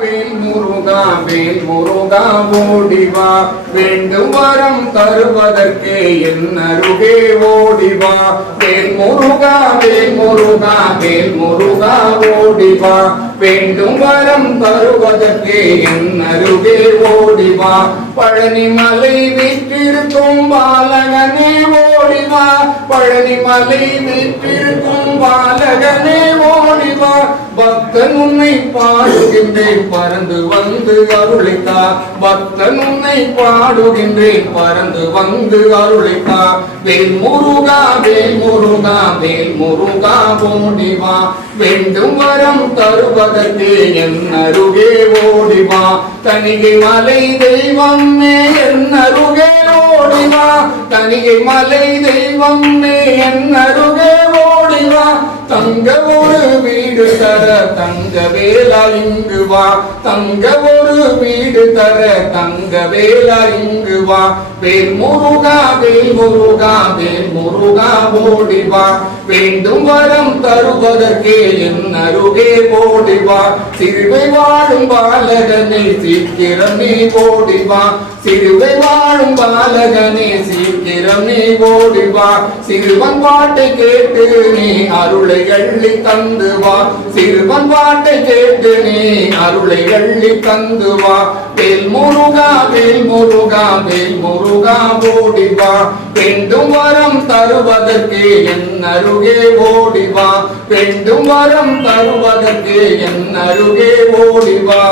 வேல் முருகா வேல் முருகா ஓடிவா வேண்டும் வரம் தருவதற்கே என் அருகே ஓடிவா வேல் முருகா வேல் முருகா வேல் முருகா ஓடிவா வேண்டும் வரம் தருவதற்கே என் அருகே ஓடிவா பழனி மலை வீற்றிருக்கும் பாலகனே ஓடிவா பழனி மலை வீற்றிருக்கும் பாலகனே ஓடிவா பக்தன் உன்னை பாடுகின்றேன் பறந்து வந்து அருளித்தா பக்தன் உன்னை பாடுகின்றேன் பறந்து வந்து அருளித்தா வேல் முருகா வேல் முருகா வேல் முருகா ஓடிவா வேண்டும் வரம் தருவதற்கே என் அருகே ஓடிவா தனிகை மலை தெய்வமே என் அருகே ஓடிவா தனிகை மலை தெய்வமே என் அருகே ஓடிவா தங்க ஒரு வீடு தர தங்க வேலா இங்கு வா தங்க ஒரு வீடு தர தங்க வேலா இங்கு வா வேல் முருகா வேல் முருகா வேல் முருகா ஓடிவா வேண்டும் வரம் தருவதற்கே என் அருகே ஓடிவா சிறுவை வாழும் பாலகனே சீக்கிரம் நீ ஓடிவா சிறுவை வாழும் பாலகனே சீக்கிரம் நீ ஓடிவா சிறுவன் பாட்டை கேட்டு நீ அருளை அள்ளி தந்து வா சிறுவன் பாட்டை கேட்டு நீ அருளை அள்ளி தந்து வா வேல் முருகா வேல் முருகா வேல் முருகா ஓடிவா வேண்டும் வரம் தருவதற்கே என் அருகே ஓடிவா வேண்டும் வரம் தருவதற்கே என் அருகே ஓடிவா